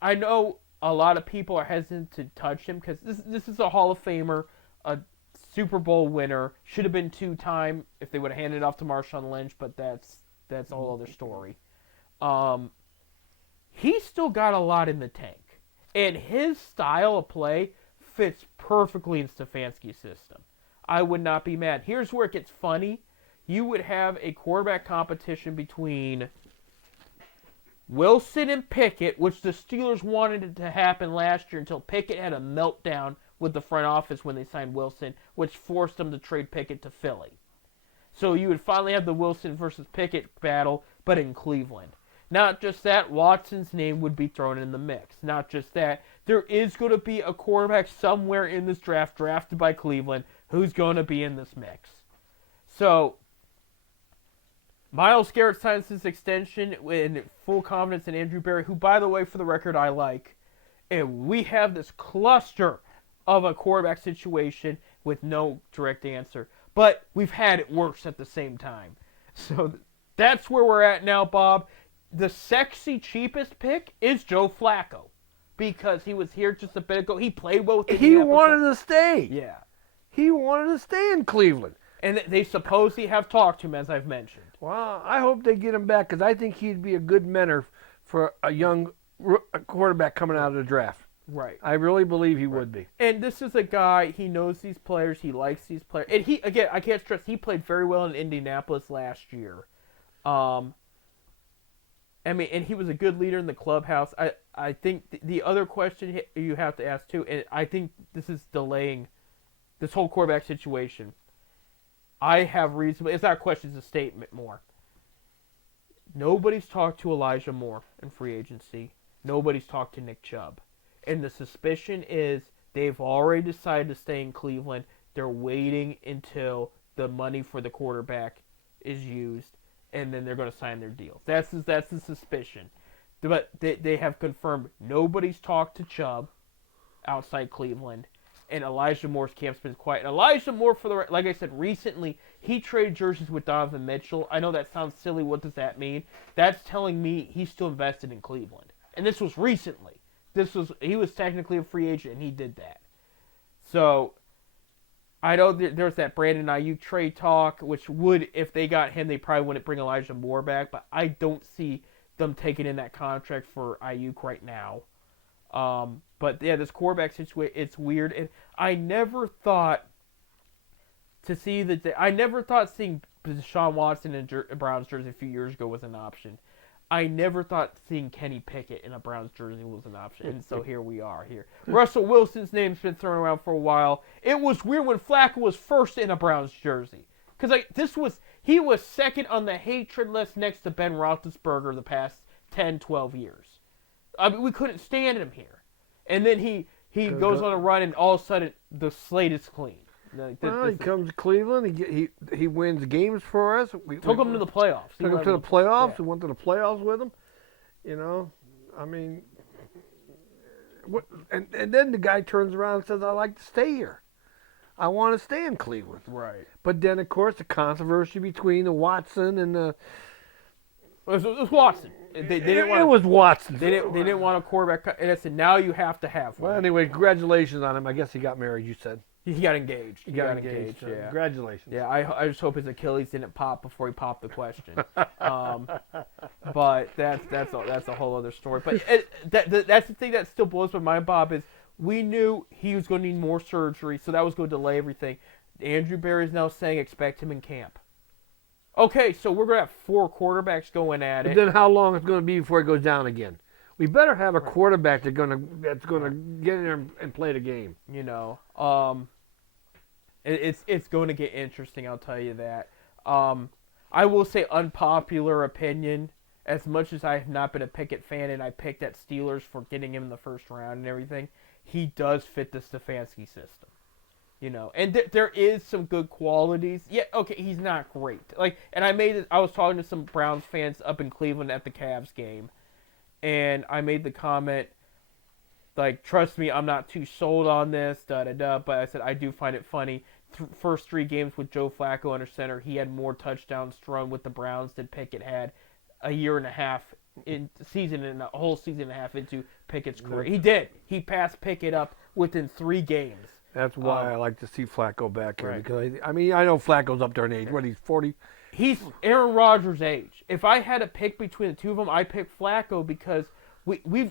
I know a lot of people are hesitant to touch him because this is a Hall of Famer, a Super Bowl winner. Should have been 2-time if they would have handed it off to Marshawn Lynch, but that's a whole other story. He's still got a lot in the tank. And his style of play fits perfectly in Stefanski's system. I would not be mad. Here's where it gets funny. You would have a quarterback competition between Wilson and Pickett, which the Steelers wanted it to happen last year until Pickett had a meltdown with the front office when they signed Wilson, which forced them to trade Pickett to Philly. So you would finally have the Wilson versus Pickett battle, but in Cleveland. Not just that, Watson's name would be thrown in the mix. Not just that, there is going to be a quarterback somewhere in this draft drafted by Cleveland who's going to be in this mix. So Myles Garrett signs his extension with full confidence in Andrew Berry, who, by the way, for the record, I like. And we have this cluster of a quarterback situation with no direct answer. But we've had it worse at the same time. So that's where we're at now, Bob. The sexy, cheapest pick is Joe Flacco. Because he was here just a bit ago. He played well with He wanted to stay. Yeah. He wanted to stay in Cleveland. And they supposedly have talked to him, as I've mentioned. Well, I hope they get him back because I think he'd be a good mentor for a young quarterback coming out of the draft. Right. I really believe he would be. And this is a guy, he knows these players, he likes these players. And he, again, I can't stress, he played very well in Indianapolis last year. And he was a good leader in the clubhouse. I think the other question you have to ask, too, and I think this is delaying this whole quarterback situation. I have reason. It's not a question, it's a statement more. Nobody's talked to Elijah Moore in free agency. Nobody's talked to Nick Chubb. And the suspicion is they've already decided to stay in Cleveland. They're waiting until the money for the quarterback is used, and then they're going to sign their deals. That's the suspicion. But they have confirmed nobody's talked to Chubb outside Cleveland. And Elijah Moore's camp's been quiet. And Elijah Moore, like I said, recently, he traded jerseys with Donovan Mitchell. I know that sounds silly. What does that mean? That's telling me he's still invested in Cleveland. And this was recently. he was technically a free agent, and he did that. So I know there's that Brandon Ayuk trade talk, which would, if they got him, they probably wouldn't bring Elijah Moore back. But I don't see them taking in that contract for Ayuk right now. But yeah, this quarterback situation, it's weird, and I never thought seeing Deshaun Watson in a Browns jersey a few years ago was an option. I never thought seeing Kenny Pickett in a Browns jersey was an option, and so here we are here. Russell Wilson's name's been thrown around for a while. It was weird when Flacco was first in a Browns jersey, because he was second on the hatred list next to Ben Roethlisberger the past 10, 12 years. I mean, we couldn't stand him here, and then he goes on a run, and all of a sudden the slate is clean. He comes to Cleveland. He wins games for us. We took him to the playoffs. Took him to the playoffs. Yeah. We went to the playoffs with him. You know, I mean, and then the guy turns around and says, "I like to stay here. I want to stay in Cleveland." Right. But then, of course, the controversy between the Watson and the it was Watson. It was Watson. They didn't want a quarterback, and I said, now you have to have one. Well, anyway, congratulations on him. I guess he got married. You said. He got engaged. He got engaged. Yeah. Congratulations. Yeah, I just hope his Achilles didn't pop before he popped the question. But that's a whole other story. But that's the thing that still blows my mind, Bob, is we knew he was going to need more surgery, so that was going to delay everything. Andrew Berry is now saying expect him in camp. Okay, so we're going to have 4 quarterbacks going at it. But then how long it's going to be before it goes down again? We better have a quarterback that's going to get in there and play the game. You know, it's going to get interesting. I'll tell you that. I will say unpopular opinion. As much as I have not been a Pickett fan, and I picked at Steelers for getting him in the first round and everything, he does fit the Stefanski system. You know, and there is some good qualities. Yeah, okay, he's not great. And I was talking to some Browns fans up in Cleveland at the Cavs game. And I made the comment, trust me, I'm not too sold on this, but I said I do find it funny. First 3 games with Joe Flacco under center, he had more touchdowns thrown with the Browns than Pickett had a year and a half in season and a whole season and a half into Pickett's career. He did. He passed Pickett up within 3 games. That's why I like to see Flacco back here. Right. Because, I know Flacco's up there in age. What, he's 40? He's Aaron Rodgers' age. If I had to pick between the two of them, I'd pick Flacco because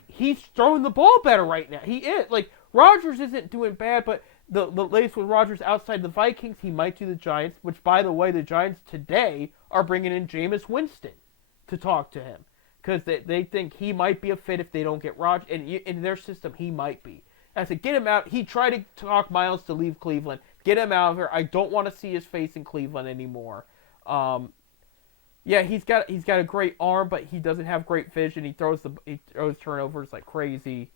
he's throwing the ball better right now. He is. Rodgers isn't doing bad, but the latest with Rodgers outside the Vikings, he might do the Giants, which, by the way, the Giants today are bringing in Jameis Winston to talk to him because they think he might be a fit if they don't get Rodgers. And in their system, he might be. I said, get him out. He tried to talk Miles to leave Cleveland. Get him out of here. I don't want to see his face in Cleveland anymore. Yeah, he's got a great arm, but he doesn't have great vision. He throws turnovers like crazy.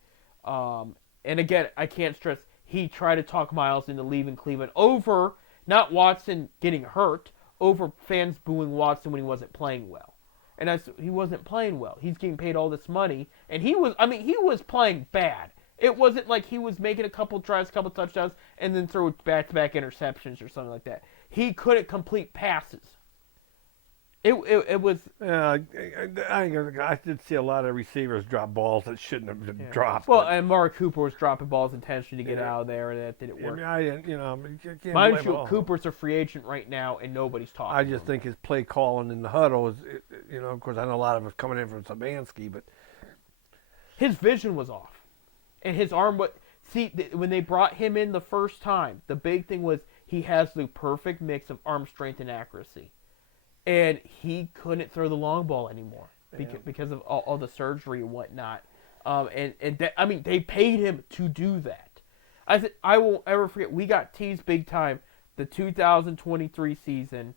And again, I can't stress, he tried to talk Miles into leaving Cleveland over not Watson getting hurt, over fans booing Watson when he wasn't playing well. And he wasn't playing well. He's getting paid all this money, and he was playing bad. It wasn't like he was making a couple drives, couple touchdowns, and then throw back-to-back interceptions or something like that. He couldn't complete passes. It was. Yeah, I did see a lot of receivers drop balls that shouldn't have been dropped. Well, and Mark Cooper was dropping balls intentionally to get out of there, and that didn't work. Mind you, Cooper's a free agent right now, and nobody's talking. I just think his play calling in the huddle is, of course, I know a lot of it's coming in from Stefanski, but his vision was off, and his arm. When they brought him in the first time, the big thing was he has the perfect mix of arm strength and accuracy. And he couldn't throw the long ball anymore because of all the surgery and whatnot. They paid him to do that. I won't ever forget, we got teased big time the 2023 season,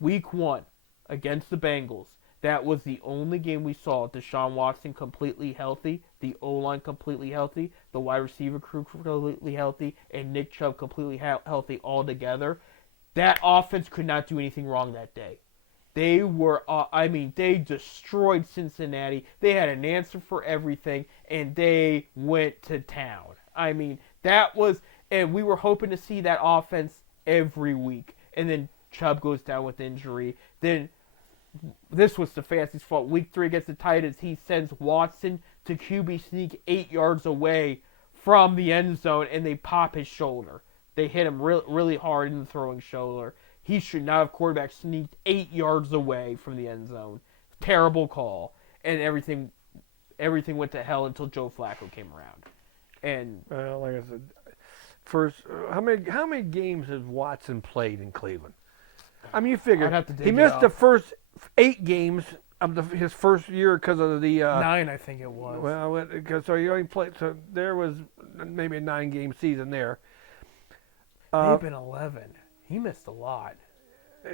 week 1 against the Bengals. That was the only game we saw Deshaun Watson completely healthy, the O-line completely healthy, the wide receiver crew completely healthy, and Nick Chubb completely healthy all together. That offense could not do anything wrong that day. They were, they destroyed Cincinnati. They had an answer for everything, and they went to town. And we were hoping to see that offense every week. And then Chubb goes down with injury. Then this was Stefanski's fault. Week 3 against the Titans, he sends Watson to QB sneak 8 yards away from the end zone, and they pop his shoulder. They hit him really hard in the throwing shoulder. He should not have quarterback sneaked 8 yards away from the end zone. Terrible call, and everything went to hell until Joe Flacco came around. And like I said, first, how many games has Watson played in Cleveland? I mean, you figure I'd have to dig he it missed up. the first 8 games of his first year because of the 9, I think it was. Well, because so you only played. So there was maybe a 9-game season there. They've been 11. He missed a lot.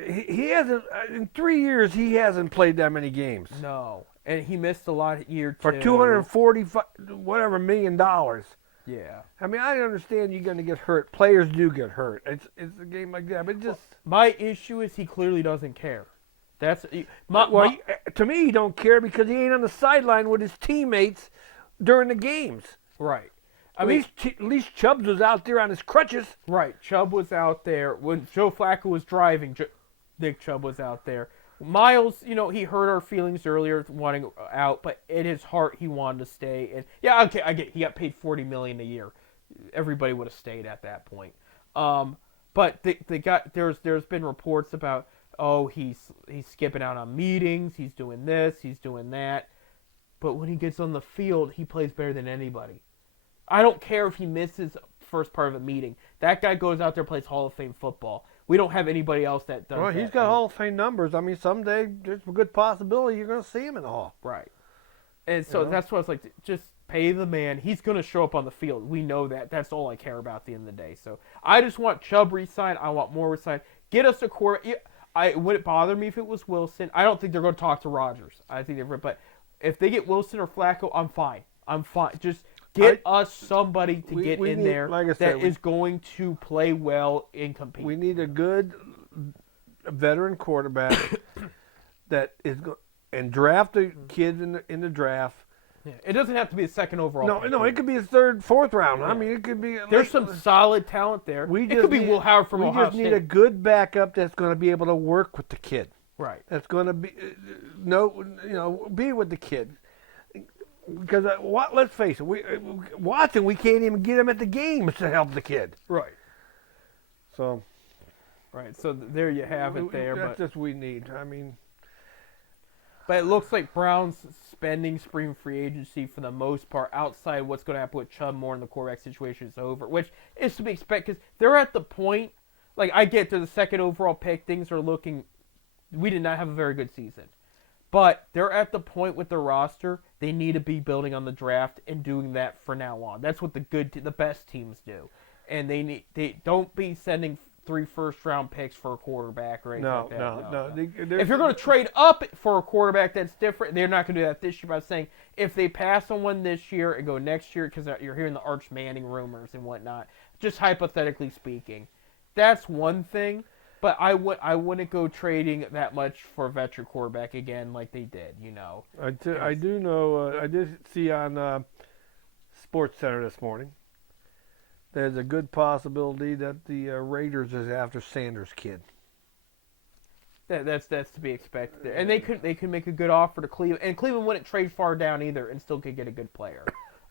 He hasn't in 3 years. He hasn't played that many games No, and he missed a lot at year 2. for $245 million. Yeah. I mean, I understand you're going to get hurt. Players do get hurt. It's a game like that, but just My issue is he clearly doesn't care. That's to me, he don't care because he ain't on the sideline with his teammates during the games. right. At least Chubbs was out there on his crutches. Right. Chubb was out there when Joe Flacco was driving. Nick Chubb was out there. Miles, he hurt our feelings earlier, wanting out, but in his heart, he wanted to stay. And yeah, okay, I get. He got paid $40 million a year. Everybody would have stayed at that point. But there's been reports about, he's skipping out on meetings. He's doing this. He's doing that. But when he gets on the field, he plays better than anybody. I don't care if he misses first part of a meeting. That guy goes out there and plays Hall of Fame football. We don't have anybody else that does that. Well, he's got Hall of Fame numbers. I mean, someday there's a good possibility you're going to see him in the Hall. Right. And so that's what I was like, just pay the man. He's going to show up on the field. We know that. That's all I care about at the end of the day. So I just want Chubb re-signed. I want more re-signed. Get us a quarterback. Would it bother me if it was Wilson? I don't think they're going to talk to Rodgers. I think but if they get Wilson or Flacco, I'm fine. Just get us somebody to get in there like that is going to play well and compete. We need a good veteran quarterback that is and draft the kids in the draft. Yeah. It doesn't have to be a second overall. No, it could be a third, fourth round. Yeah. I mean, it could be. There's some solid talent there. It could be Will Howard from Ohio State. We just need a good backup that's going to be able to work with the kid. Right. That's going to be be with the kid. Because let's face it, Watson, we can't even get him at the games to help the kid. Right. So. Right. So there you have it. That's just what we need. I mean. But it looks like Brown's spending spring free agency for the most part, outside what's going to happen with Chubb more in the quarterback situation, is over, which is to be expected because they're at the point. Like I get to the second overall pick, things are looking. We did not have a very good season. But they're at the point with the roster, they need to be building on the draft and doing that from now on. That's what the best teams do. And they don't be sending 3 first-round picks for a quarterback or anything like that. No. If you're going to trade up for a quarterback, that's different. They're not going to do that this year. But I'm saying if they pass on one this year and go next year, because you're hearing the Arch Manning rumors and whatnot, just hypothetically speaking, that's one thing. But I wouldn't go trading that much for a veteran quarterback again like they did, I do know. I did see on Sports Center this morning. There's a good possibility that the Raiders is after Sanders' kid. That's to be expected there, and they could make a good offer to Cleveland, and Cleveland wouldn't trade far down either, and still could get a good player.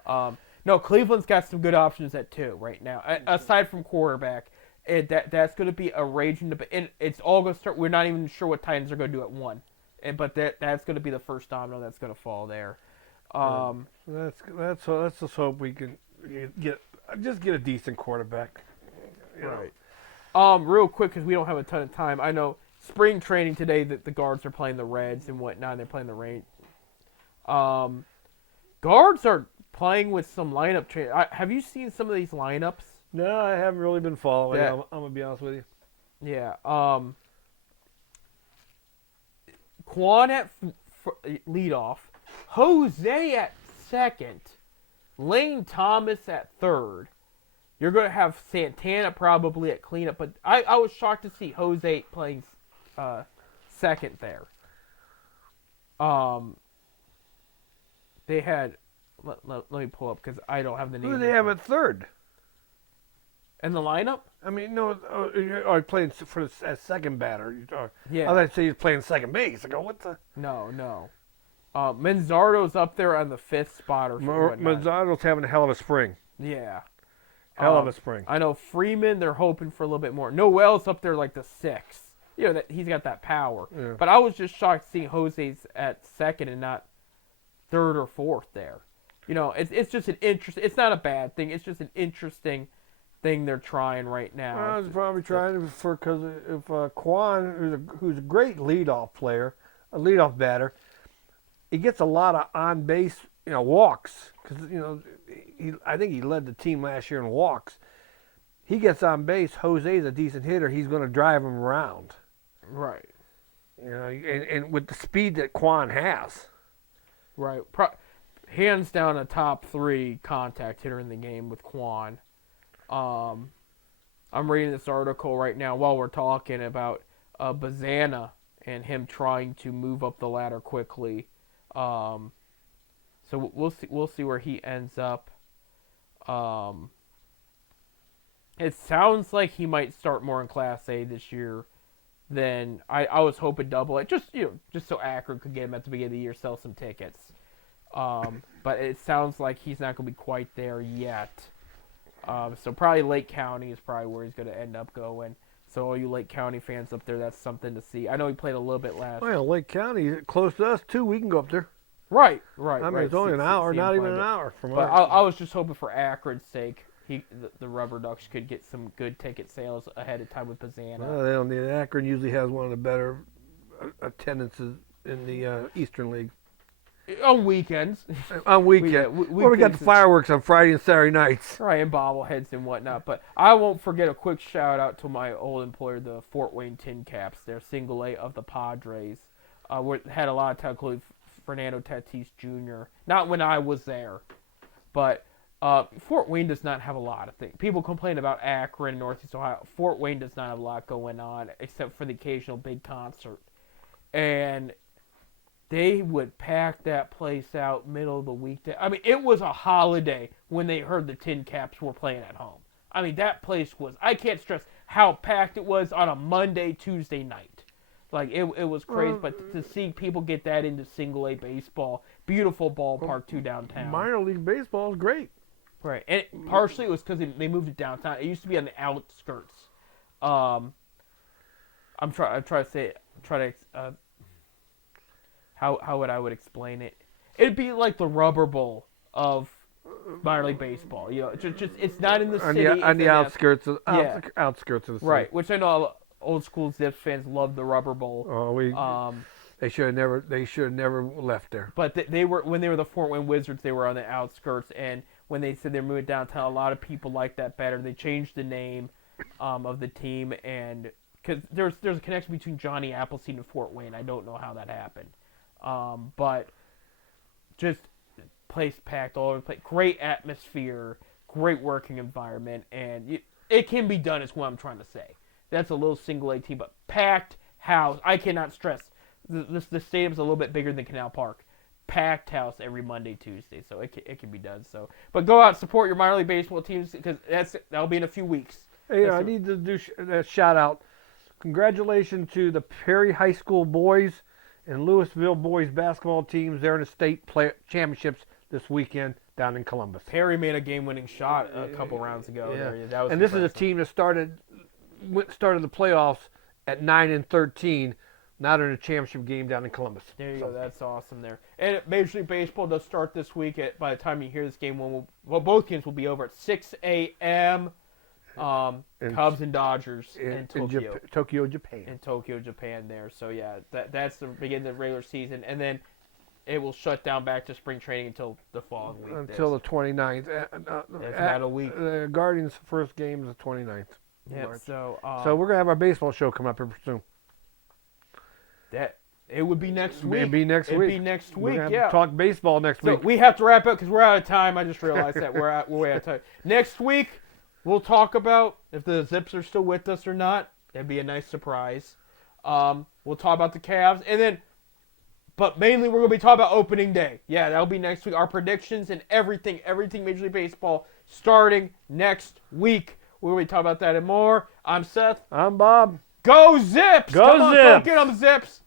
No, Cleveland's got some good options at 2 right now, aside from quarterback. That's going to be a raging debate, and it's all going to start. We're not even sure what Titans are going to do at 1, but that's going to be the first domino that's going to fall there. Let's just hope we can get a decent quarterback. Right. Real quick, because we don't have a ton of time. I know spring training today that the guards are playing the Reds and whatnot. And they're playing the Rain. Guards are playing with some lineup change. Have you seen some of these lineups? No, I haven't really been following. I'm gonna be honest with you. Yeah. Quan at leadoff, Jose at second, Lane Thomas at third. You're gonna have Santana probably at cleanup, but I was shocked to see Jose playing second there. They had. Let me pull up because I don't have the name. Who do they have at third? In the lineup? I mean, no, or playing for as second batter. Yeah. I thought say he's playing second base. I go, what the? No. Manzardo's up there on the 5th spot or whatnot. Manzardo's having a hell of a spring. Yeah. Hell of a spring. I know Freeman, they're hoping for a little bit more. Noel's up there like the 6th. You know, that he's got that power. Yeah. But I was just shocked seeing Jose's at 2nd and not 3rd or 4th there. You know, it's just an interest. It's not a bad thing. It's just an interesting thing they're trying right now. I was probably trying for because if Kwan, who's a great leadoff player, a leadoff batter, he gets a lot of on base, walks because I think he led the team last year in walks. He gets on base. Jose's a decent hitter. He's going to drive him around. Right. And with the speed that Kwan has. Right. Hands down a top 3 contact hitter in the game with Kwan. I'm reading this article right now while we're talking about Bazana and him trying to move up the ladder quickly. So we'll see where he ends up. It sounds like he might start more in Class A this year than I was hoping Double A. Just so Akron could get him at the beginning of the year, sell some tickets. But it sounds like he's not going to be quite there yet. So probably Lake County is probably where he's going to end up going. So all you Lake County fans up there, that's something to see. I know he played a little bit last. Well, Lake County close to us too. We can go up there. Right. I mean, it's only an hour, not even an hour from us. But I was just hoping for Akron's sake, the Rubber Ducks could get some good ticket sales ahead of time with Bazana. Well, they don't need it. Akron usually has one of the better attendances in the Eastern League. On weekends. On weekend. We got the fireworks on Friday and Saturday nights. Right, and bobbleheads and whatnot. But I won't forget a quick shout out to my old employer, the Fort Wayne Tin Caps. They're single A of the Padres. Had a lot of time, including Fernando Tatis Jr. Not when I was there. But Fort Wayne does not have a lot of things. People complain about Akron, Northeast Ohio. Fort Wayne does not have a lot going on, except for the occasional big concert. And they would pack that place out middle of the weekday. I mean, it was a holiday when they heard the Tin Caps were playing at home. I mean, that place was, I can't stress how packed it was on a Monday, Tuesday night. Like, it was crazy, but to see people get that into single A baseball, beautiful ballpark too downtown. Minor league baseball is great. Right, and partially it was because they moved it downtown. It used to be on the outskirts. I'm trying to say, how would I explain it? It'd be like the Rubber Bowl of minor league baseball. Just it's not in the city. On the outskirts of outskirts of the city. Right, which I know old school Zips fans love the Rubber Bowl. Oh, they should have never left there. But they were when they were the Fort Wayne Wizards, they were on the outskirts, and when they said they're moving downtown, a lot of people liked that better. They changed the name of the team, and because there's a connection between Johnny Appleseed and Fort Wayne. I don't know how that happened. But just place packed all over the place. Great atmosphere, great working environment, and it can be done is what I'm trying to say. That's a little single A team, but packed house. I cannot stress. The stadium's a little bit bigger than Canal Park. Packed house every Monday, Tuesday, so it can be done. So, but go out and support your minor league baseball teams because that'll be in a few weeks. Hey, I need to do that shout out. Congratulations to the Perry High School boys and Louisville boys basketball teams. They're in the state championships this weekend down in Columbus. Perry made a game-winning shot a couple rounds ago. Yeah. That was and this is a team that started the playoffs at 9-13. Now they're in a championship game down in Columbus. There you go. That's awesome there. And Major League Baseball does start this week. By the time you hear this game, both games will be over at 6 a.m. Cubs and Dodgers in Tokyo. Tokyo, Japan. In Tokyo, Japan there. So, yeah, that's the beginning of the regular season. And then it will shut down back to spring training until the following week. Until the 29th. That's about a week. The Guardians' first game is the 29th. Yeah, so we're going to have our baseball show come up here soon. It would be next week. It'd be next week. We're going to talk baseball next week. We have to wrap up because we're out of time. I just realized that we're way out of time. Next week, we'll talk about if the Zips are still with us or not. That'd be a nice surprise. We'll talk about the Cavs. But mainly we're going to be talking about opening day. Yeah, that'll be next week. Our predictions and everything Major League Baseball starting next week. We'll be talking about that and more. I'm Seth. I'm Bob. Go Zips! Go Come on, Zips! go get 'em, Zips!